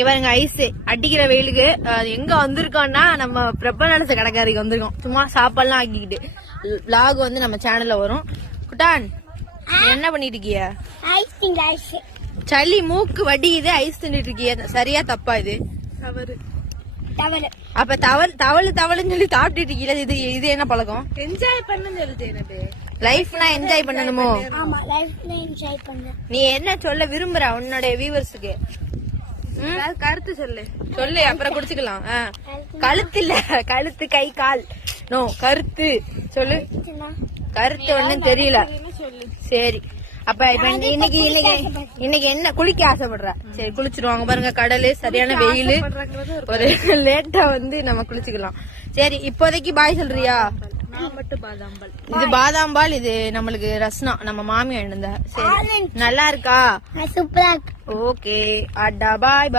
இவருங்க ஐஸ் அடிக்கிற வெயிலுக்கு எங்க வந்திருக்கோம்னா நம்ம பிரபலன்ஸ் கடைக்காரிக்கு வந்திருக்கோம். சும்மா சாப்பாடுலாம் ஆக்கிக்கிட்டு விளாக் வந்து நம்ம சேனல்ல வரும். குட்டான் என்ன பண்ணிட்டு இருக்கிய? சளி மூக்கு வடிக்குது, ஐஸ் தின்னுட்டு இருக்கிய. சரியா தப்பா? இது அப்ப தவளுன்னு சொல்லி சாப்பிட்டு இருக்கீங்களா? இது என்ன பழக்கம்? என்ஜாய் பண்ணு சொல்லுது. லைஃப்னா என்ஜாய் பண்ணணுமோ? நீ என்ன சொல்ல விரும்புற உன்னுடைய வியூவர்ஸுக்கு? கருத்து சொல்லு. அப்புறம் குடிச்சுக்கலாம். கழுத்து இல்ல, கழுத்து கை கால் நோ கருத்து சொல்லு. கருத்து ஒண்ணும் தெரியல. சரி அப்ப இன்னைக்கு என்ன குளிக்க ஆசைப்படுற? சரி குளிச்சிருவாங்க பாருங்க. கடலு சரியான வெயிலு, ஒரு லேட்டா வந்து நம்ம குளிச்சுக்கலாம். சரி இப்போதைக்கு பாய் சொல்றியா? இது பாதாம்பால், இது நம்மளுக்கு ரஸ்னா, நம்ம மாமி அண்ணன். சரி நல்லா இருக்கா? ஓகே அட்டா பாய்.